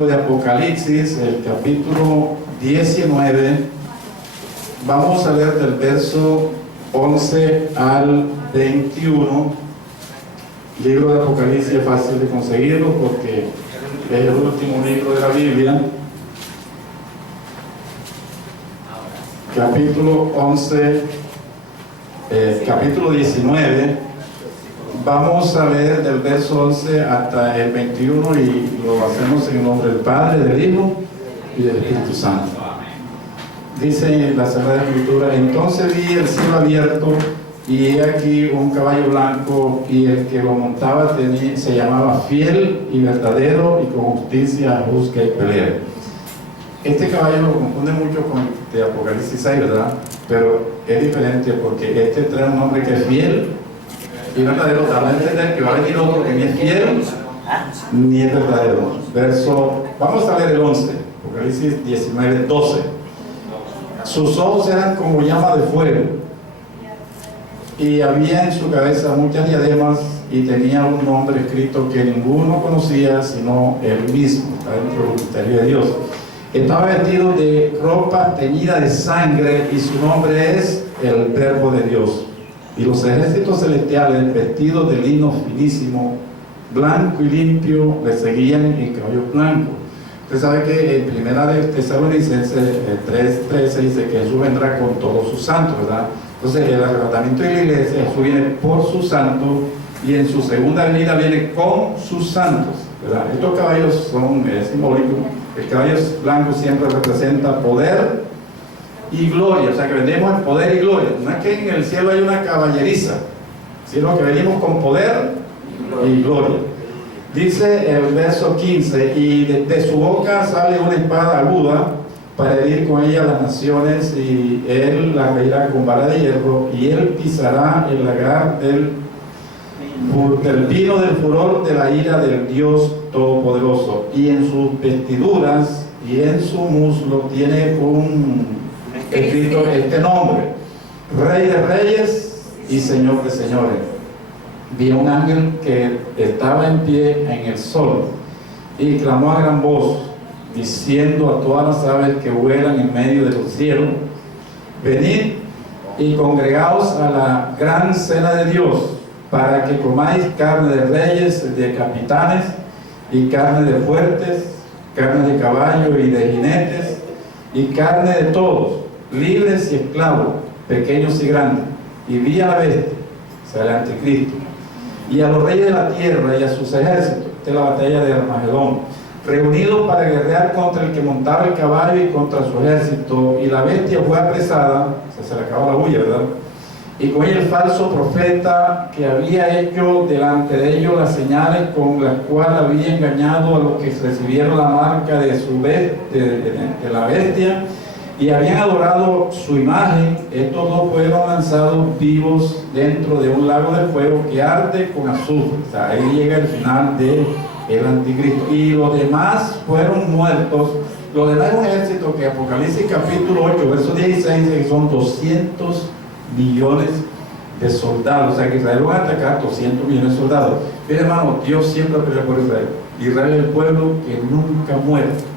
De Apocalipsis, el capítulo 19, vamos a leer del verso 11 al 21. Libro de Apocalipsis es fácil de conseguirlo porque es el último libro de la Biblia. Capítulo 11, capítulo 19. Vamos a leer del verso 11 hasta el 21 y lo hacemos en el nombre del Padre, del Hijo y del Espíritu Santo. Dice la Sagrada Escritura: entonces vi el cielo abierto y he aquí un caballo blanco, y el que lo montaba se llamaba Fiel y Verdadero, y con justicia juzga y pelea. Este caballo lo confunde mucho con el de Apocalipsis 6, ¿verdad? Pero es diferente porque este trae un nombre que es fiel y verdadero. Da a entender que va a venir otro que ni es fiel ni es verdadero. Vamos a leer el 11, Apocalipsis 19, 12. Sus ojos eran como llama de fuego, y había en su cabeza muchas diademas, y tenía un nombre escrito que ninguno conocía sino él mismo. Está dentro del misterio de Dios. Estaba vestido de ropa teñida de sangre, y su nombre es el Verbo de Dios. Y los ejércitos celestiales, vestidos de lino finísimo, blanco y limpio, le seguían en caballos blancos. Usted sabe que en primera de Tesalonicenses 3:13 dice que Jesús vendrá con todos sus santos, ¿verdad? Entonces el arrebatamiento de la iglesia, Jesús viene por sus santos, y en su segunda venida viene con sus santos, ¿verdad? Estos caballos son simbólicos. El caballo blanco siempre representa poder y gloria, o sea que venimos en poder y gloria. No es que en el cielo hay una caballeriza, sino que venimos con poder y gloria. Dice el verso 15: y de su boca sale una espada aguda para herir con ella las naciones, y él la reirá con vara de hierro, y él pisará el lagar del vino del furor de la ira del Dios Todopoderoso. Y en sus vestiduras y en su muslo tiene escrito este nombre: Rey de Reyes y Señor de Señores. Vi a un ángel que estaba en pie en el sol, y clamó a gran voz, diciendo a todas las aves que vuelan en medio del cielo: venid y congregaos a la gran cena de Dios, para que comáis carne de reyes, de capitanes, y carne de fuertes, carne de caballo y de jinetes, y carne de todos, libres y esclavos, pequeños y grandes. Y vi a la bestia, o sea, el anticristo, y a los reyes de la tierra y a sus ejércitos, de la batalla de Armagedón, reunidos para guerrear contra el que montaba el caballo y contra su ejército. Y la bestia fue apresada, o sea, se le acabó la bulla, ¿verdad? Y con ella el falso profeta, que había hecho delante de ellos las señales con las cuales había engañado a los que recibieron la marca de la bestia, y habían adorado su imagen. Estos dos fueron lanzados vivos dentro de un lago de fuego que arde con azufre. O sea, ahí llega el final del anticristo. Y los demás fueron muertos. Los demás es un ejército que Apocalipsis capítulo 8, verso 16, dice que son 200 millones de soldados. O sea que Israel va a atacar 200 millones de soldados. Mire, hermano, Dios siempre pelea por Israel. Israel es el pueblo que nunca muere.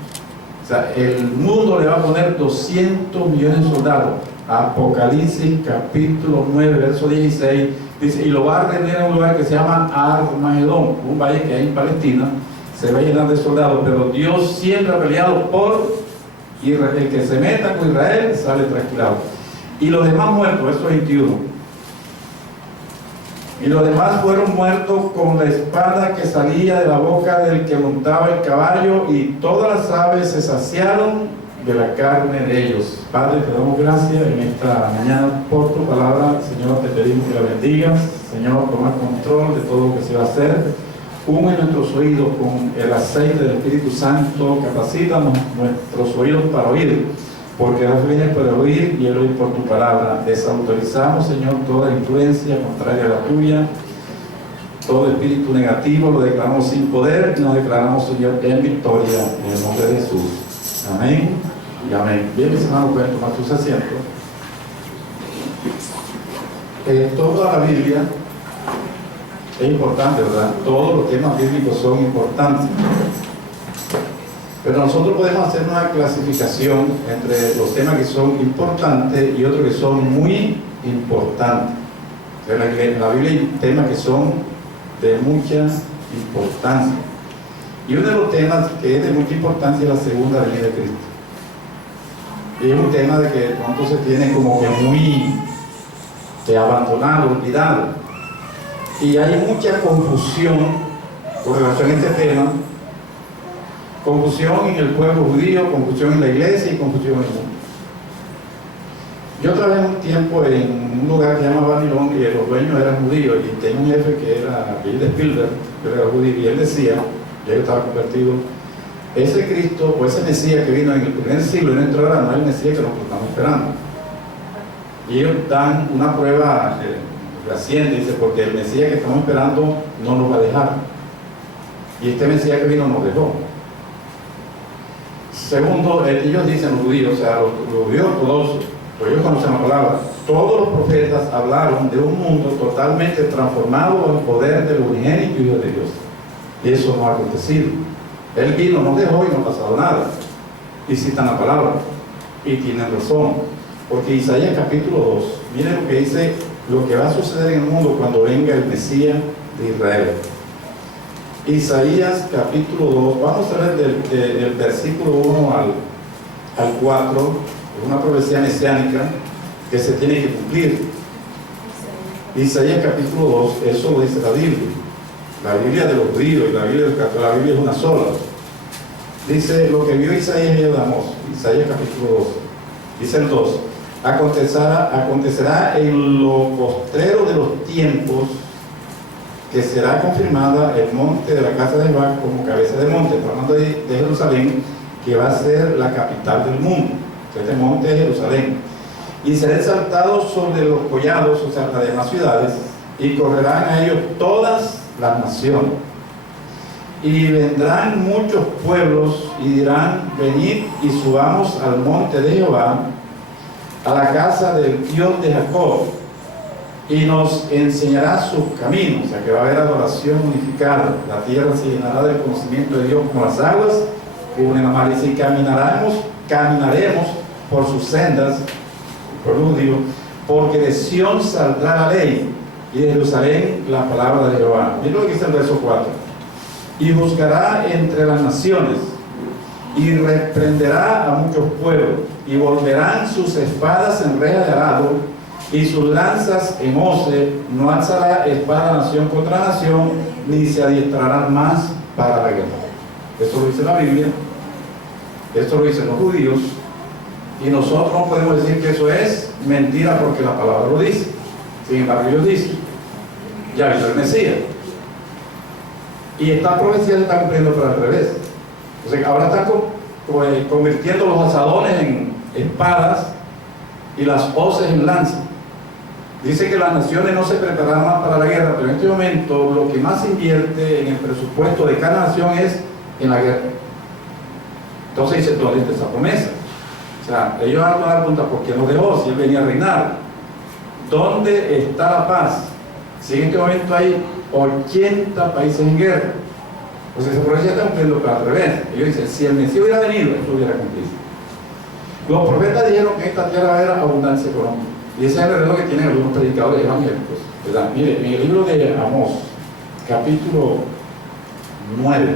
O sea, el mundo le va a poner 200 millones de soldados. Apocalipsis capítulo 9, verso 16, dice: y lo va a reunir en un lugar que se llama Armagedón, un valle que hay en Palestina. Se va a llenar de soldados, pero Dios siempre ha peleado por Israel. El que se meta con Israel sale tranquilado. Y los demás muertos, verso 21. Y los demás fueron muertos con la espada que salía de la boca del que montaba el caballo, y todas las aves se saciaron de la carne de ellos. Padre, te damos gracias en esta mañana por tu palabra. Señor, te pedimos que la bendigas. Señor, toma control de todo lo que se va a hacer. Une nuestros oídos con el aceite del Espíritu Santo. Capacítanos nuestros oídos para oír, porque Dios viene por el oír y el oír por tu palabra. Desautorizamos, Señor, toda influencia contraria a la tuya, todo espíritu negativo lo declaramos sin poder, y nos declaramos, Señor, en victoria, en el nombre de Jesús. Amén y amén. Bien, mis hermanos, pueden tomar sus asientos. Toda la Biblia es importante, ¿verdad? Todos los temas bíblicos son importantes. Pero nosotros podemos hacer una clasificación entre los temas que son importantes y otros que son muy importantes. En la Biblia hay temas que son de mucha importancia. Y uno de los temas que es de mucha importancia es la segunda venida de Cristo. Y es un tema de que de pronto se tiene como que muy abandonado, olvidado. Y hay mucha confusión con relación a este tema. Confusión en el pueblo judío, confusión en la iglesia y confusión en el mundo. Yo trabajé un tiempo en un lugar que se llama Babilón y los dueños eran judíos y tenía un jefe que era Bill Spielberg, que era judío, y él decía, ya yo estaba convertido, ese Cristo o ese Mesías que vino en el primer siglo y no entró ahora, no es el Mesías que nosotros estamos esperando. Y ellos dan una prueba reciente, dice, porque el Mesías que estamos esperando no nos va a dejar. Y este Mesías que vino nos dejó. Segundo, ellos dicen, los judíos, o sea, los judíos ortodoxos, pues ellos conocen la palabra, todos los profetas hablaron de un mundo totalmente transformado en poder del unigénito Hijo de Dios. Y eso no ha acontecido. Él vino, nos dejó y no ha pasado nada. Y citan la palabra. Y tienen razón. Porque Isaías capítulo 2, miren lo que dice, lo que va a suceder en el mundo cuando venga el Mesías de Israel. Isaías capítulo 2, vamos a ver del versículo 1 al 4, es una profecía mesiánica que se tiene que cumplir. Isaías capítulo 2, eso lo dice la Biblia de los judíos y la Biblia es una sola. Dice lo que vio Isaías y de Amós, Isaías capítulo 2, dice el 2, acontecerá en lo postrero de los tiempos que será confirmada el monte de la casa de Jehová como cabeza de monte. Está hablando de Jerusalén, que va a ser la capital del mundo. Este monte es Jerusalén. Y será exaltado sobre los collados, o sea, las demás ciudades, y correrán a ellos todas las naciones. Y vendrán muchos pueblos y dirán, venid y subamos al monte de Jehová, a la casa del Dios de Jacob, y nos enseñará sus caminos. O sea que va a haber adoración unificada. La tierra se llenará del conocimiento de Dios como las aguas cubren la mar. Y si caminaremos por sus sendas, por los judíos, porque de Sión saldrá la ley y de Jerusalén la palabra de Jehová. Miren lo que dice el verso 4. Y juzgará entre las naciones y reprenderá a muchos pueblos, y volverán sus espadas en reja de arado y sus lanzas en hoce. No alzará espada nación contra nación, ni se adiestrarán más para la guerra. Esto lo dice la Biblia, esto lo dicen los judíos, y nosotros no podemos decir que eso es mentira porque la palabra lo dice. Sin embargo, ellos dicen, ya vino el Mesías. Y esta profecía se está cumpliendo pero al revés. O sea, ahora están convirtiendo los asadones en espadas y las hoces en lanzas. Dice que las naciones no se preparan más para la guerra, pero en este momento lo que más invierte en el presupuesto de cada nación es en la guerra. Entonces dice, ¿dónde está esa promesa? O sea, ellos van a dar cuenta, ¿por qué nos dejó si él venía a reinar? ¿Dónde está la paz? Si en este momento hay 80 países en guerra. Pues esa profecía está cumpliendo pero al revés. Ellos dicen, si el Mesías hubiera venido, esto hubiera cumplido. Los profetas dijeron que esta tierra va a haber abundancia económica. Y ese es el reloj que tienen algunos predicadores evangélicos, ¿verdad? Mire, en el libro de Amós, capítulo 9,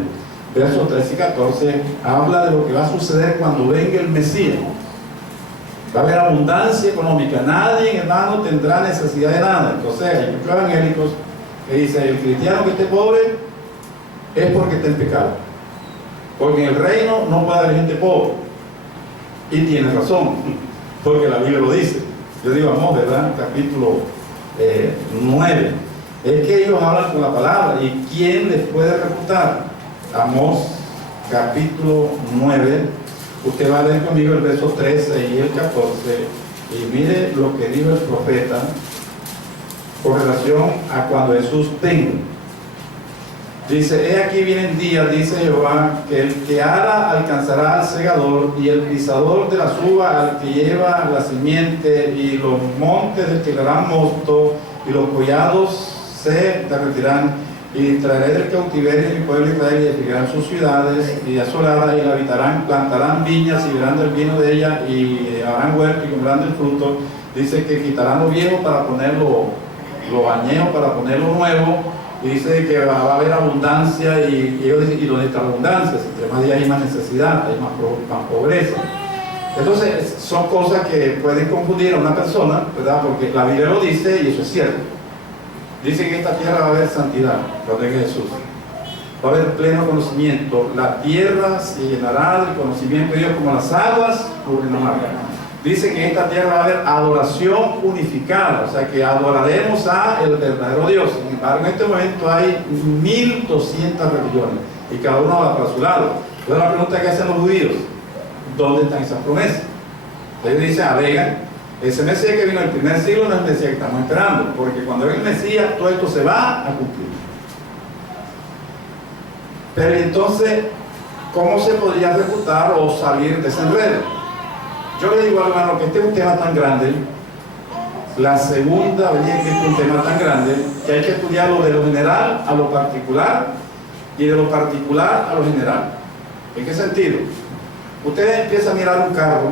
versos 13 y 14, habla de lo que va a suceder cuando venga el Mesías. Va a haber abundancia económica. Nadie, hermano, tendrá necesidad de nada. Entonces, hay muchos evangélicos que dicen, el cristiano que esté pobre es porque está en pecado. Porque en el reino no puede haber gente pobre. Y tiene razón, porque la Biblia lo dice. Yo digo Amós, ¿verdad? Capítulo 9. Es que ellos hablan con la palabra. ¿Y quién les puede refutar? Amós, capítulo 9. Usted va a leer conmigo el verso 13 y el 14. Y mire lo que dijo el profeta con relación a cuando Jesús venga. Dice, he aquí vienen días, dice Jehová, que el que ara alcanzará al segador, y el pisador de las uvas al que lleva la simiente, y los montes destilarán mosto, y los collados se derretirán, y traeré del cautiverio de mi pueblo Israel y edificarán sus ciudades y asoladas y la habitarán, plantarán viñas y verán del vino de ella y harán huerto y comerán del fruto. Dice que quitarán lo viejo para ponerlo, lo añejo para ponerlo nuevo, y dice que va a haber abundancia y ellos dicen, y donde está abundancia, entre más días hay más necesidad, hay más pobreza. Entonces son cosas que pueden confundir a una persona, ¿verdad? Porque la Biblia lo dice y eso es cierto. Dice que en esta tierra va a haber santidad cuando venga Jesús. Va a haber pleno conocimiento. La tierra se llenará del conocimiento de Dios como las aguas cubren la mar. Dice que en esta tierra va a haber adoración unificada, o sea que adoraremos al verdadero Dios. Sin embargo, en este momento hay 1200 religiones y cada uno va para su lado. Entonces la pregunta que hacen los judíos: ¿dónde están esas promesas? Ellos dicen, alegan, ese Mesías que vino en el primer siglo no es el Mesías que estamos esperando, porque cuando venga el Mesías todo esto se va a cumplir. Pero entonces, ¿cómo se podría refutar o salir de ese enredo? Yo le digo, hermano, que este es un tema tan grande, la segunda venida de Cristo es un tema tan grande, que hay que estudiarlo de lo general a lo particular y de lo particular a lo general. ¿En qué sentido? Usted empieza a mirar un carro,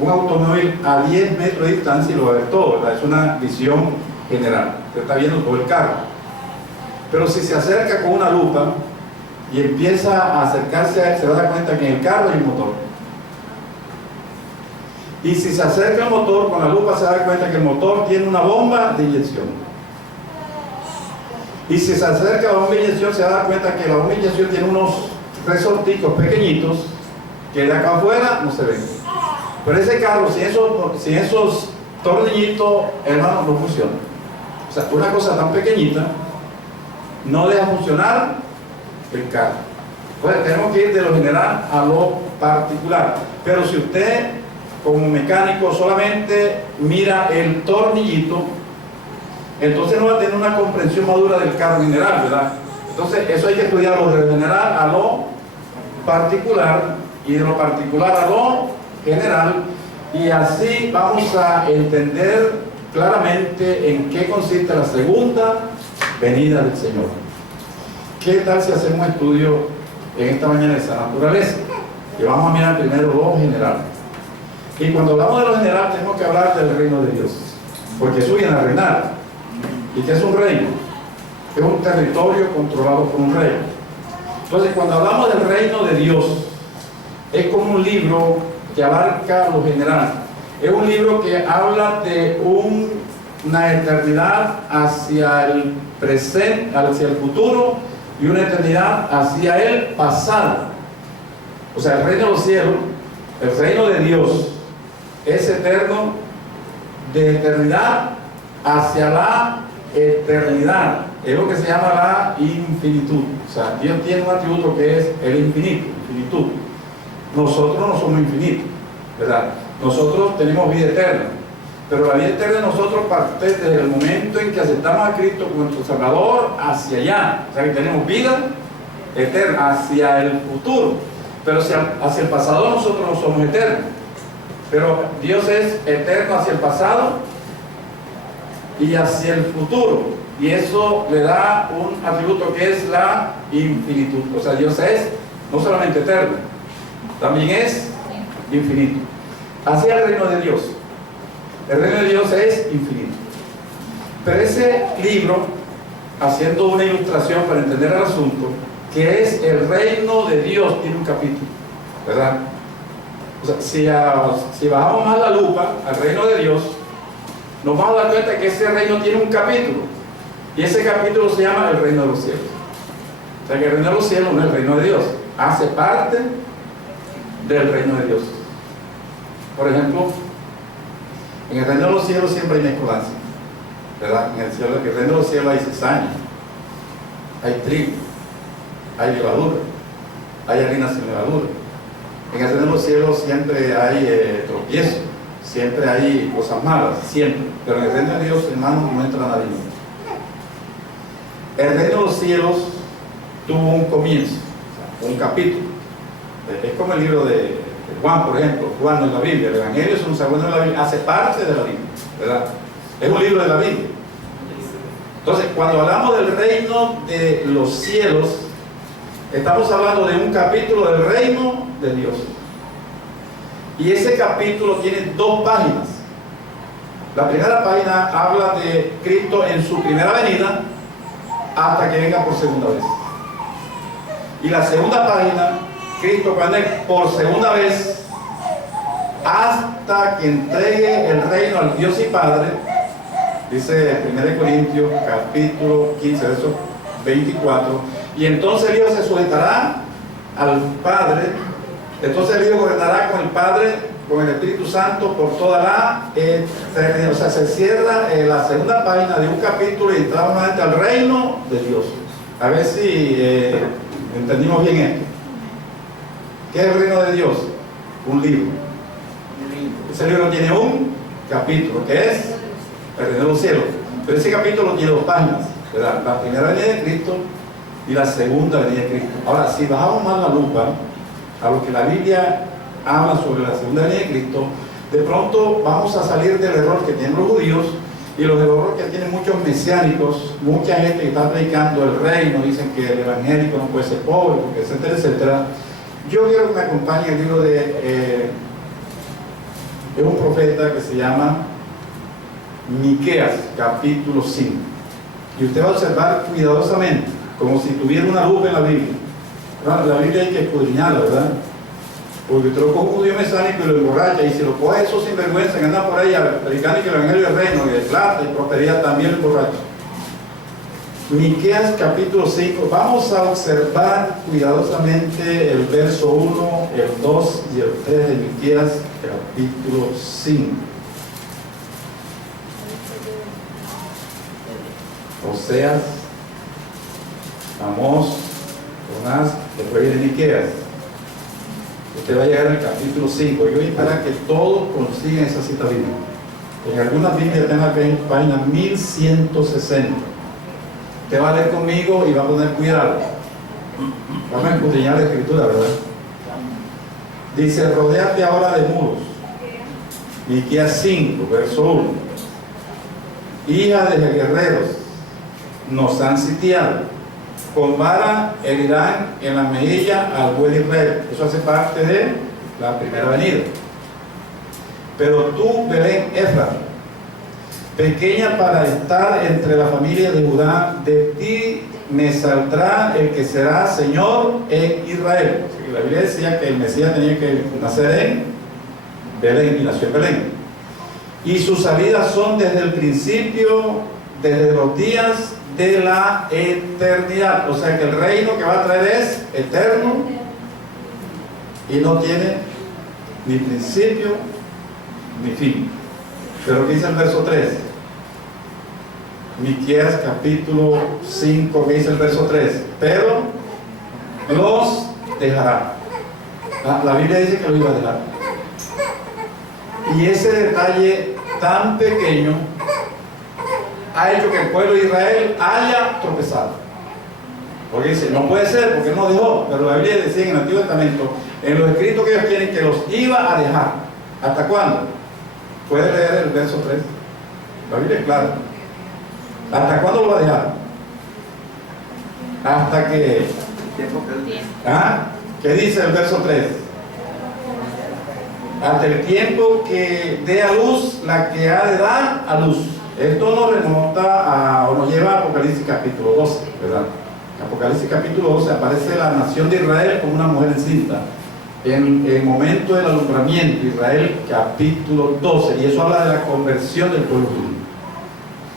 un automóvil a 10 metros de distancia y lo va a ver todo, ¿verdad? Es una visión general, usted está viendo todo el carro. Pero si se acerca con una lupa y empieza a acercarse a él, se va a dar cuenta que en el carro hay un motor. Y si se acerca al motor con la lupa, se da cuenta que el motor tiene una bomba de inyección. Y si se acerca a la bomba de inyección, se da cuenta que la bomba de inyección tiene unos resorticos pequeñitos que de acá afuera no se ven. Pero ese carro, sin esos tornillitos, hermano, no funciona. O sea, una cosa tan pequeñita no deja funcionar el carro. Pues tenemos que ir de lo general a lo particular. Pero si usted, como mecánico, solamente mira el tornillito, entonces no va a tener una comprensión madura del carro en general, ¿verdad? Entonces eso hay que estudiarlo de lo general a lo particular y de lo particular a lo general, y así vamos a entender claramente en qué consiste la segunda venida del Señor. ¿Qué tal si hacemos un estudio en esta mañana de esa naturaleza? Y vamos a mirar primero lo general. Y cuando hablamos de lo general tenemos que hablar del reino de Dios, porque Jesús viene a reinar. ¿Y qué es un reino? Es un territorio controlado por un rey. Entonces, cuando hablamos del reino de Dios, es como un libro que abarca lo general. Es un libro que habla de una eternidad hacia el presente, hacia el futuro, y una eternidad hacia el pasado. O sea, el reino de los cielos, el reino de Dios, es eterno, de eternidad hacia la eternidad. Es lo que se llama la infinitud. O sea, Dios tiene un atributo que es el infinito, infinitud. Nosotros no somos infinitos, ¿verdad? Nosotros tenemos vida eterna, pero la vida eterna de nosotros parte desde el momento en que aceptamos a Cristo como nuestro Salvador hacia allá. O sea, que tenemos vida eterna hacia el futuro, pero hacia el pasado nosotros no somos eternos. Pero Dios es eterno hacia el pasado y hacia el futuro, y eso le da un atributo que es la infinitud. O sea, Dios es no solamente eterno, también es infinito. Así es el reino de Dios. El reino de Dios es infinito. Pero ese libro, haciendo una ilustración para entender el asunto, que es el reino de Dios, tiene un capítulo, ¿verdad? O sea, si bajamos más la lupa al reino de Dios, nos vamos a dar cuenta que ese reino tiene un capítulo, y ese capítulo se llama el reino de los cielos. O sea que el reino de los cielos no es el reino de Dios, hace parte del reino de Dios. Por ejemplo, en el reino de los cielos siempre hay mezcolanza, ¿verdad? En el reino de los cielos hay cizaña, hay trigo, hay levadura, hay harina sin levadura. En el reino de los cielos siempre hay tropiezo, siempre hay cosas malas, siempre. Pero en el reino de Dios, hermanos, no entra nadie. El reino de los cielos tuvo un comienzo, un capítulo. Es como el libro de Juan, por ejemplo. Juan no es la Biblia, el Evangelio es un segundo de la Biblia, hace parte de la Biblia, ¿verdad? Es un libro de la Biblia. Entonces, cuando hablamos del reino de los cielos, estamos hablando de un capítulo del reino de Dios. Y ese capítulo tiene 2 páginas. La primera página habla de Cristo en su primera venida hasta que venga por segunda vez. Y la segunda página, Cristo cuando venga por segunda vez hasta que entregue el reino al Dios y Padre. Dice 1 Corintios capítulo 15, verso 24. Y entonces el Hijo se sujetará al Padre. Entonces el Hijo gobernará con el Padre, con el Espíritu Santo por toda la eternidad. O sea, se cierra la segunda página de un capítulo y entramos nuevamente al reino de Dios. A ver si entendimos bien esto. ¿Qué es el reino de Dios? Un libro. Ese libro tiene un capítulo, que es el reino de los cielos. Pero ese capítulo tiene 2 páginas, ¿verdad? La primera venida de Cristo y la segunda venida de Cristo. Ahora, si bajamos más la lupa a lo que la Biblia habla sobre la segunda venida de Cristo, de pronto vamos a salir del error que tienen los judíos y los errores que tienen muchos mesiánicos, mucha gente que está predicando el reino, dicen que el evangélico no puede ser pobre, porque etcétera, etcétera. Yo quiero que me acompañe el libro de un profeta que se llama Miqueas, capítulo 5. Y usted va a observar cuidadosamente, como si tuviera una lupa en la Biblia. La Biblia hay que escudriñarla, ¿verdad? Porque usted lo coge un judío mesánico y lo emborracha, y si lo coge eso sin vergüenza, que anda por ahí predicando que el evangelio del reino y de plata y prosperidad, también lo emborracha. Miqueas capítulo 5, vamos a observar cuidadosamente el verso 1, el 2 y el 3 de Miqueas capítulo 5. Oseas, Amós, Jonás, después viene Miqueas. Usted va a llegar al capítulo 5. Yo voy a esperar que todos consigan esa cita bíblica. En algunas Biblias están acá en página 1160. Usted va a leer conmigo y va a poner cuidado. Vamos a escudriñar la escritura, ¿verdad? Dice: rodéate ahora de muros. Miqueas 5, verso 1. Hija de guerreros, nos han sitiado. Con vara herirán en la mejilla al buen Israel. Eso hace parte de la primera venida. Pero tú, Belén Efraín, pequeña para estar entre la familia de Judá, de ti me saldrá el que será Señor en Israel. La Biblia decía que el Mesías tenía que nacer en Belén, y nació en Belén. Y sus salidas son desde el principio, desde los días de la eternidad. O sea que el reino que va a traer es eterno y no tiene ni principio ni fin. Pero ¿qué dice el verso 3? Miqueas capítulo 5, ¿qué dice el verso 3? Pero los dejará. La Biblia dice que lo iba a dejar. Y ese detalle tan pequeño ha hecho que el pueblo de Israel haya tropezado. Porque dice, no puede ser, porque él no dejó. Pero la Biblia decía en el Antiguo Testamento, en los escritos que ellos tienen, que los iba a dejar. ¿Hasta cuándo? Puede leer el verso 3. La Biblia es clara. ¿Hasta cuándo lo va a dejar? Hasta que... ¿Qué dice el verso 3? Hasta el tiempo que dé a luz la que ha de dar a luz. Esto nos remonta o nos lleva a Apocalipsis capítulo 12, ¿verdad? En Apocalipsis capítulo 12 aparece la nación de Israel como una mujer encinta. En el momento del alumbramiento, Israel capítulo 12, y eso habla de la conversión del pueblo judío.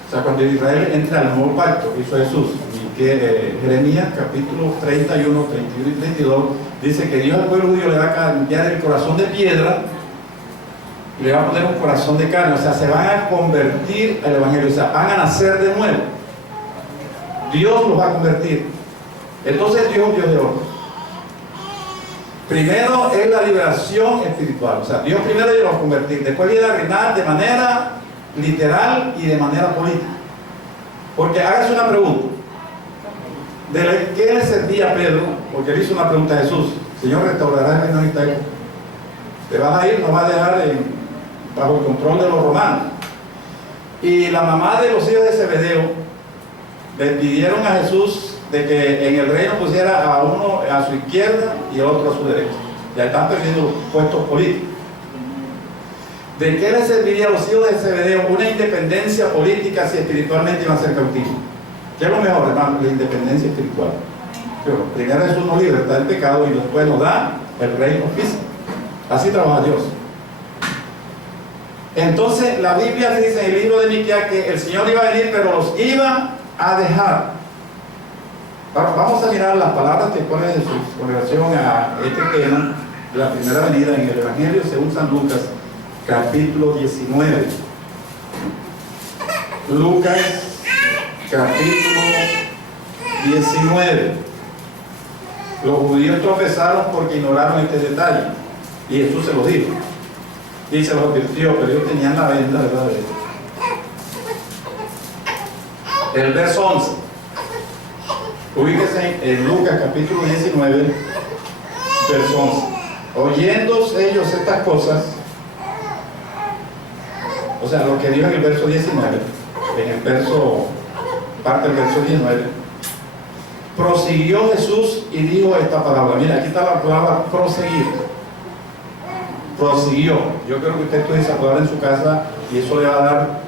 O sea, cuando Israel entra al nuevo pacto que hizo Jesús, y que Jeremías capítulo 31, 31 y 32 dice que Dios al pueblo judío le va a cambiar el corazón de piedra y le va a poner un corazón de carne. O sea, se van a convertir al evangelio, o sea, van a nacer de nuevo. Dios los va a convertir. Entonces Dios es Dios de oro. Primero es la liberación espiritual, o sea, Dios primero los va a convertir, después viene a reinar de manera literal y de manera política. Porque hágase una pregunta: ¿de qué le servía a Pedro? Porque él hizo una pregunta a Jesús: Señor, ¿restaurará el reino de Israel? ¿Te vas a ir? ¿No vas a dejar bajo el control de los romanos? Y la mamá de los hijos de Zebedeo Le pidieron a Jesús de que en el reino pusiera a uno a su izquierda y a otro a su derecha. Ya están perdiendo los puestos políticos. ¿De qué le serviría a los hijos de Zebedeo una independencia política si espiritualmente iban a ser cautivos? ¿Qué es lo mejor, hermano? La independencia espiritual. Pero primero Jesús nos liberta del pecado y después nos da el reino físico. Así trabaja Dios. Entonces la Biblia dice en el libro de Miqueas que el Señor iba a venir, pero los iba a dejar. Ahora, vamos a mirar las palabras que pone Jesús con relación a este tema de la primera venida en el Evangelio según San Lucas, capítulo 19. Lucas, capítulo 19. Los judíos tropezaron porque ignoraron este detalle. Y Jesús se lo dijo. Y se lo advirtió, pero ellos tenían la venda, ¿verdad? El verso 11. Ubíquese en Lucas capítulo 19, verso 11. Oyendo ellos estas cosas, o sea, lo que dijo en el verso 19, en el verso, parte del verso 19, prosiguió Jesús y dijo esta palabra. Mira, aquí está la palabra proseguir. Prosiguió. Yo creo que usted estudie esa palabra en su casa y eso le va a dar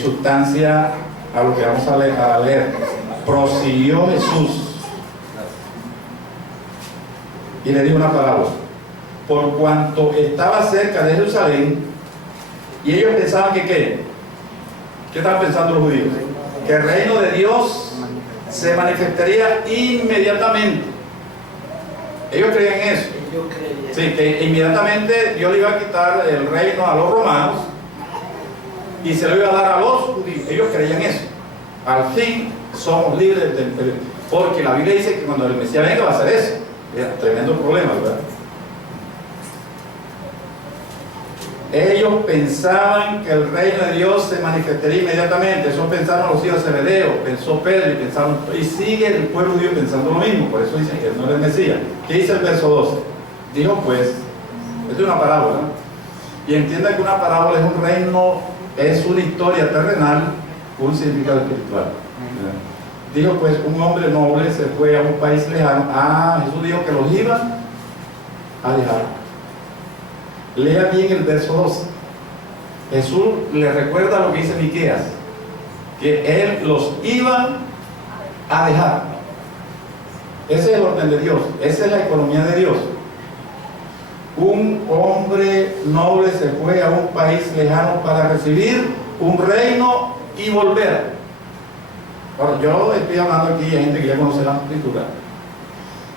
sustancia a lo que vamos a leer. Prosiguió Jesús y le dijo una palabra. Por cuanto estaba cerca de Jerusalén, y ellos pensaban que ¿qué? ¿Qué estaban pensando los judíos? Que el reino de Dios se manifestaría inmediatamente. Ellos creían en eso. Sí, que inmediatamente Dios le iba a quitar el reino a los romanos y se lo iba a dar a los judíos. Ellos creían eso. Al fin somos libres del peligro. Porque la Biblia dice que cuando el Mesías venga va a hacer eso. Es tremendo problema, ¿verdad? Ellos pensaban que el reino de Dios se manifestaría inmediatamente. Eso pensaron los hijos de Zebedeo, pensó Pedro y sigue el pueblo judío pensando lo mismo. Por eso dicen que él no era el Mesías. ¿Qué dice el verso 12? Dijo pues, esto es una parábola, y entienda que una parábola es un reino, es una historia terrenal con un significado espiritual. Dijo pues, un hombre noble se fue a un país lejano. Jesús dijo que los iba a dejar. Lea bien el verso 12. Jesús le recuerda lo que dice Miqueas, que Él los iba a dejar. Ese es el orden de Dios, esa es la economía de Dios. Un hombre noble se fue a un país lejano para recibir un reino y volver. Ahora, yo estoy hablando aquí de gente que ya conoce la escritura.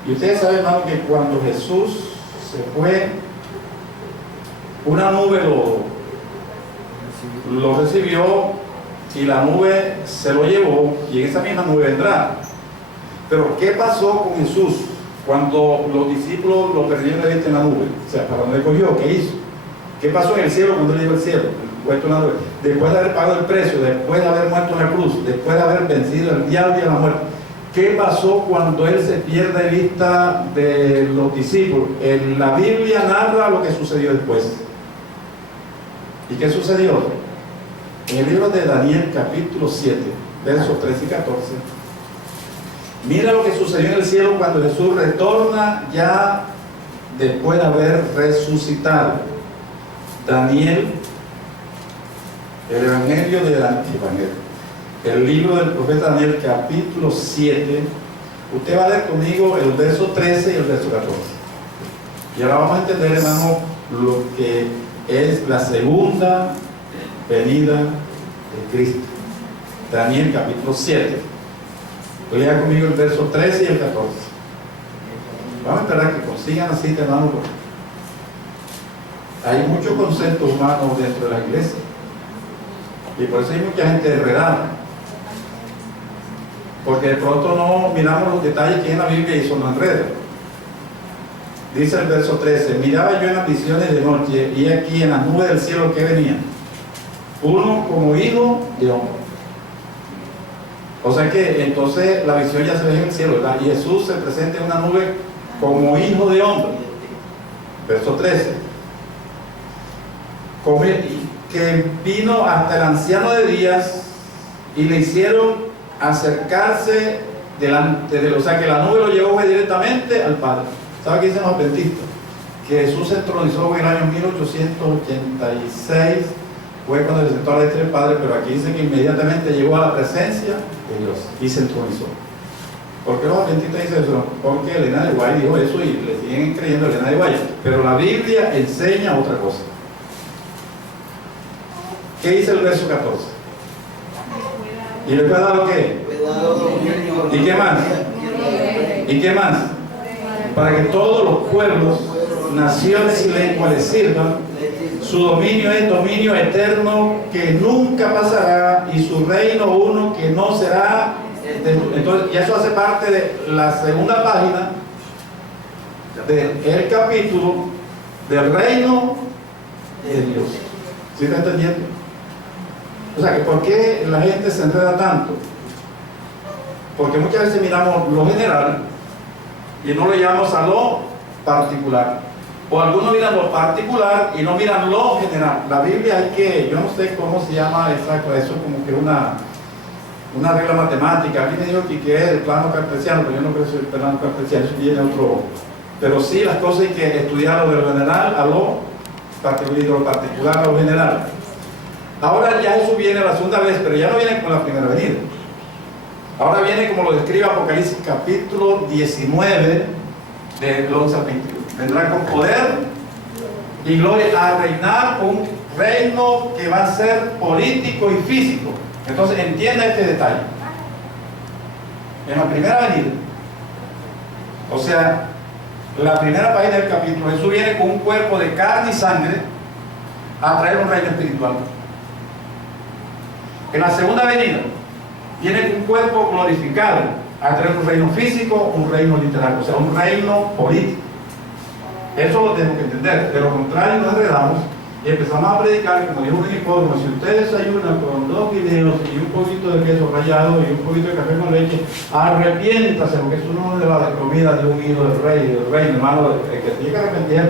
Y ustedes saben, hermano, que cuando Jesús se fue, una nube lo recibió y la nube se lo llevó, y en esa misma nube vendrá. Pero ¿qué pasó con Jesús cuando los discípulos lo perdieron de vista en la nube? O sea, ¿para dónde cogió? ¿Qué hizo? ¿Qué pasó en el cielo cuando él llegó al cielo? Puesto en la nube. Después de haber pagado el precio, después de haber muerto en la cruz, después de haber vencido al diablo y a la muerte, ¿qué pasó cuando él se pierde de vista de los discípulos? En la Biblia narra lo que sucedió después. ¿Y qué sucedió? En el libro de Daniel, capítulo 7, versos 13 y 14, mira lo que sucedió en el cielo cuando Jesús retorna ya después de haber resucitado. Daniel, el Evangelio de Daniel, el libro del profeta Daniel, capítulo 7. Usted va a leer conmigo el verso 13 y el verso 14. Y ahora vamos a entender, hermano, lo que es la segunda venida de Cristo. Daniel capítulo 7. Lea conmigo el verso 13 y el 14. Vamos a esperar que consigan la cita, hermano, porque hay muchos conceptos humanos dentro de la iglesia y por eso hay mucha gente enredada, porque de pronto no miramos los detalles que hay en la Biblia y eso nos enreda. Dice el verso 13: miraba yo en las visiones de noche, y aquí en las nubes del cielo que venían, uno como hijo de hombre. O sea que entonces la visión ya se ve en el cielo, ¿verdad? Y Jesús se presenta en una nube como hijo de hombre. Verso 13: que vino hasta el anciano de días y le hicieron acercarse delante de él. O sea, que la nube lo llevó directamente al Padre. ¿Sabe qué dicen los adventistas? Que Jesús se entronizó en el año 1886, fue cuando se sentó a la diestra del Padre, pero aquí dice que inmediatamente llegó a la presencia de Dios y se entronizó. ¿Por qué los adventistas dicen eso? Porque Elena de White dijo eso y le siguen creyendo a Elena de White. Pero la Biblia enseña otra cosa. ¿Qué dice el verso 14? ¿Y le puede dar lo qué? ¿Y qué más? ¿Y qué más? Para que todos los pueblos, naciones y lenguas les sirvan. Su dominio es dominio eterno que nunca pasará y su reino uno que no será. Entonces, y eso hace parte de la segunda página del capítulo del reino de Dios. ¿Sí está entendiendo? O sea, que ¿por qué la gente se enreda tanto? Porque muchas veces miramos lo general y no le llamamos a lo particular. O algunos miran lo particular y no miran lo general. La Biblia hay que, yo no sé cómo se llama exacto, eso es como que una regla matemática. Aquí me dijo que es el plano cartesiano, pero yo no creo que sea el plano cartesiano, eso tiene otro. Pero sí, las cosas hay que estudiar de lo general a lo particular y de lo particular a lo general. Ahora ya Jesús viene la segunda vez, pero ya no viene con la primera venida. Ahora viene como lo describe Apocalipsis capítulo 19, del 11 al 21. Vendrá con poder y gloria a reinar un reino que va a ser político y físico. Entonces entienda este detalle. En la primera venida, o sea, la primera página del capítulo, Jesús viene con un cuerpo de carne y sangre a traer un reino espiritual. En la segunda venida viene con un cuerpo glorificado a traer un reino físico, un reino literal, o sea, un reino político. Eso lo tenemos que entender. De lo contrario nos enredamos y empezamos a predicar, como dijo un hipódromo: si ustedes desayunan con 2 videos y un poquito de queso rallado y un poquito de café con leche, arrepiéntase, porque eso no es la comida de un hijo del rey, hermano, que tiene que arrepentir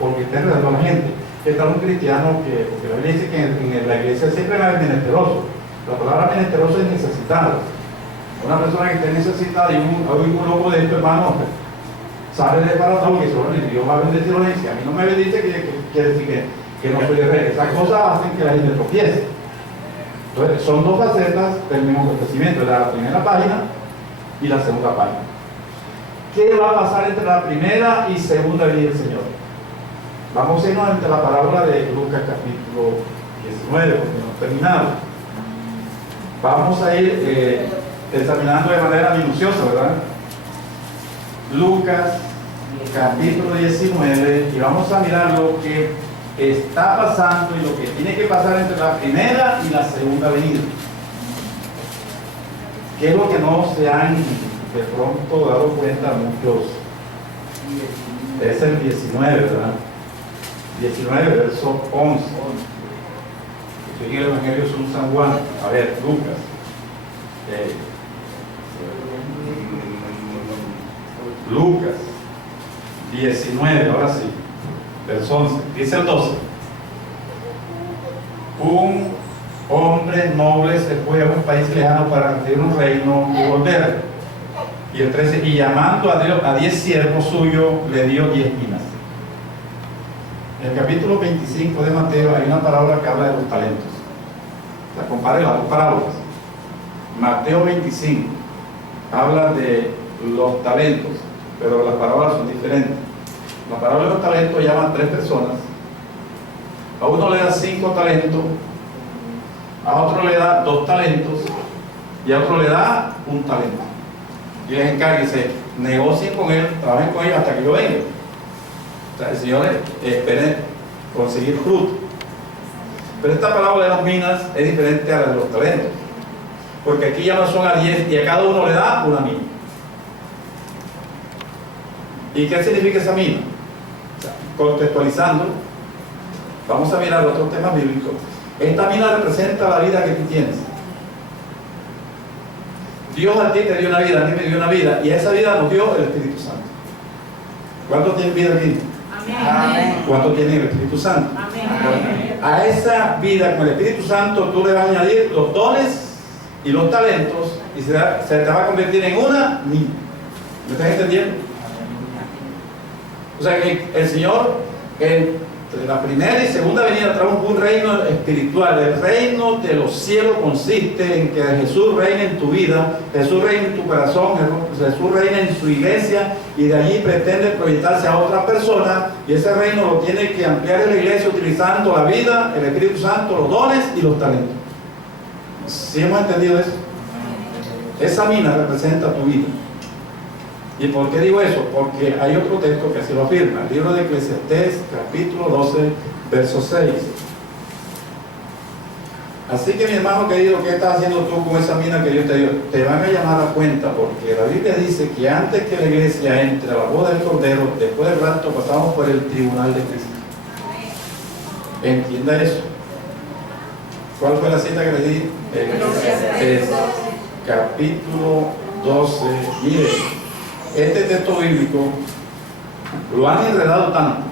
porque está enredando a la gente. Está un cristiano que, porque la Biblia dice que en la iglesia siempre es menesteroso. La palabra menesteroso es necesitado. Una persona que esté necesitada y un loco de esto, hermano, sale de paradón y dice: bueno, Dios va a bendecir a la iglesia. A mí no me bendice, quiere decir que no soy de rey. Esas cosas hacen que la gente tropiece. Entonces, son dos facetas del mismo acontecimiento: la primera página y la segunda página. ¿Qué va a pasar entre la primera y segunda venida del Señor? Vamos a irnos entre la parábola de Lucas capítulo 19, porque no terminamos. Vamos a ir examinando de manera minuciosa, ¿verdad? Lucas capítulo 19, y vamos a mirar lo que está pasando y lo que tiene que pasar entre la primera y la segunda venida. ¿Qué es lo que no se han de pronto dado cuenta muchos? Es el 19, ¿verdad? 19, verso 11. Sigue el Evangelio según San Juan. A ver, Lucas. Lucas 19, ahora sí, verso 11. Dice el 12: un hombre noble se fue a un país lejano para recibir un reino y volver. Y el 13: y llamando a 10 siervos suyos, le dio 10 minas. En el capítulo 25 de Mateo hay una parábola que habla de los talentos. O sea, compare las dos parábolas. Mateo 25 habla de los talentos, pero las parábolas son diferentes. La parábola de los talentos llama a 3 personas. A uno le da 5 talentos, a otro le da 2 talentos y a otro le da 1 talento. Y les encarga y dice: negocien con él, trabajen con él hasta que yo venga. O sea, el Señor espera conseguir fruto. Pero esta parábola de las minas es diferente a la de los talentos, porque aquí ya no son a 10 y a cada uno le da 1 mina. ¿Y qué significa esa mina? O sea, contextualizando, vamos a mirar otro tema bíblico. Esta mina representa la vida que tú tienes. Dios a ti te dio una vida, a mí me dio una vida, y a esa vida nos dio el Espíritu Santo. ¿Cuánto tiene vida aquí? Amén. ¿Cuánto tiene el Espíritu Santo? Amén. A esa vida con el Espíritu Santo tú le vas a añadir los dones y los talentos, y se te va a convertir en una mina. ¿Me estás entendiendo? O sea que el Señor, entre la primera y segunda venida, trae un reino espiritual. El reino de los cielos consiste en que Jesús reine en tu vida, Jesús reine en tu corazón, Jesús reine en su iglesia, y de allí pretende proyectarse a otra persona, y ese reino lo tiene que ampliar en la iglesia utilizando la vida, el Espíritu Santo, los dones y los talentos. ¿Sí hemos entendido eso? Esa mina representa tu vida. ¿Y por qué digo eso? Porque hay otro texto que así lo afirma. El libro de Eclesiastés, capítulo 12, verso 6. Así que mi hermano querido, ¿qué estás haciendo tú con esa mina que Dios te dio? Te van a llamar a cuenta, porque la Biblia dice que antes que la iglesia entre a la boda del Cordero, después del rapto pasamos por el tribunal de Cristo. Entienda eso. ¿Cuál fue la cita que le di? Capítulo 12. Mire, este texto bíblico lo han enredado tanto,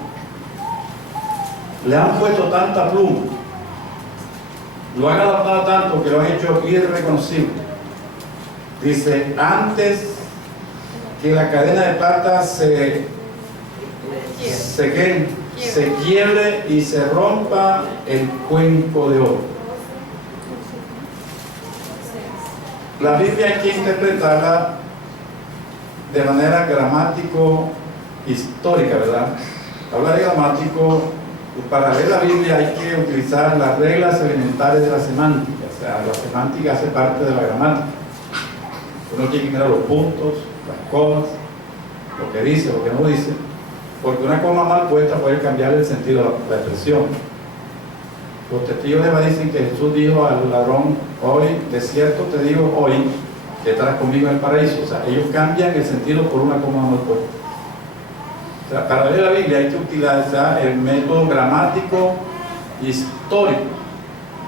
le han puesto tanta pluma, lo han adaptado tanto que lo han hecho irreconocible. Dice: antes que la cadena de plata se quiebre y se rompa el cuenco de oro. La Biblia hay que interpretarla de manera gramático-histórica, ¿verdad? Habla de gramático, para leer la Biblia hay que utilizar las reglas elementales de la semántica. O sea, la semántica hace parte de la gramática. Uno tiene que mirar los puntos, las comas, lo que dice, lo que no dice, porque una coma mal puesta puede cambiar el sentido de la expresión. Los testigos de Jehová dicen que Jesús dijo al ladrón: hoy, de cierto te digo hoy, que estarás conmigo en el paraíso. O sea, ellos cambian el sentido por una coma mal puesta. O sea, para leer la Biblia hay que utilizar el método gramático histórico,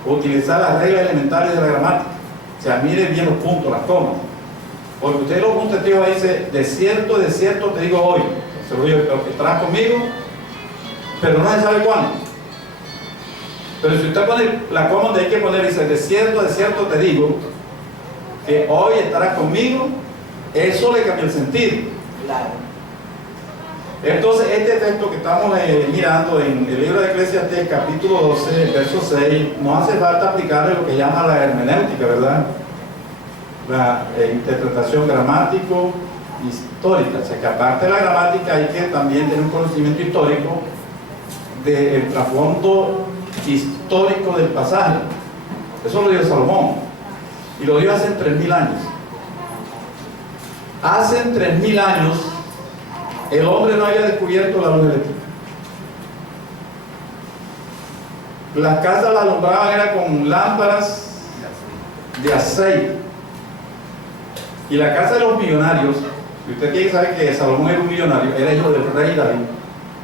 utilizar las reglas elementales de la gramática. O sea, mire bien los puntos, las comas. Porque usted lo un testigo dice: de cierto te digo hoy. Se lo digo, estarás conmigo, pero no se sabe cuándo. Pero si usted pone la coma donde hay que poner, dice: de cierto te digo que hoy estarás conmigo, eso le cambia el sentido. Claro. Entonces, este texto que estamos mirando en el libro de Eclesiastés, capítulo 12, verso 6, no hace falta aplicarle lo que llama la hermenéutica, ¿verdad? La interpretación gramático-histórica. O sea, que aparte de la gramática hay que también tener un conocimiento histórico del trasfondo histórico del pasaje. Eso lo dijo Salomón, y lo dijo hace 3000 años. Hace 3000 años el hombre no había descubierto la luz eléctrica. Las casas las alumbraban era con lámparas de aceite. Y la casa de los millonarios, si usted tiene que saber que Salomón era un millonario, era hijo del rey David,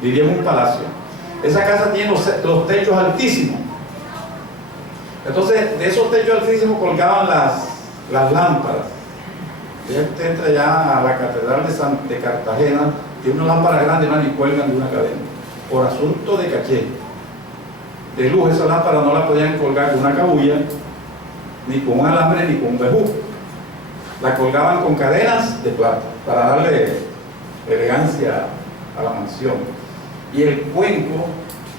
vivía en un palacio. Esa casa tiene los techos altísimos. Entonces, de esos techos altísimos colgaban las lámparas. Ya usted entra ya a la catedral de Cartagena, tiene una lámpara grande, y cuelgan de una cadena. Por asunto de caché, de luz, esa lámpara no la podían colgar con una cabulla, ni con un alambre, ni con un bejú. La colgaban con cadenas de plata, para darle elegancia a la mansión. Y el cuenco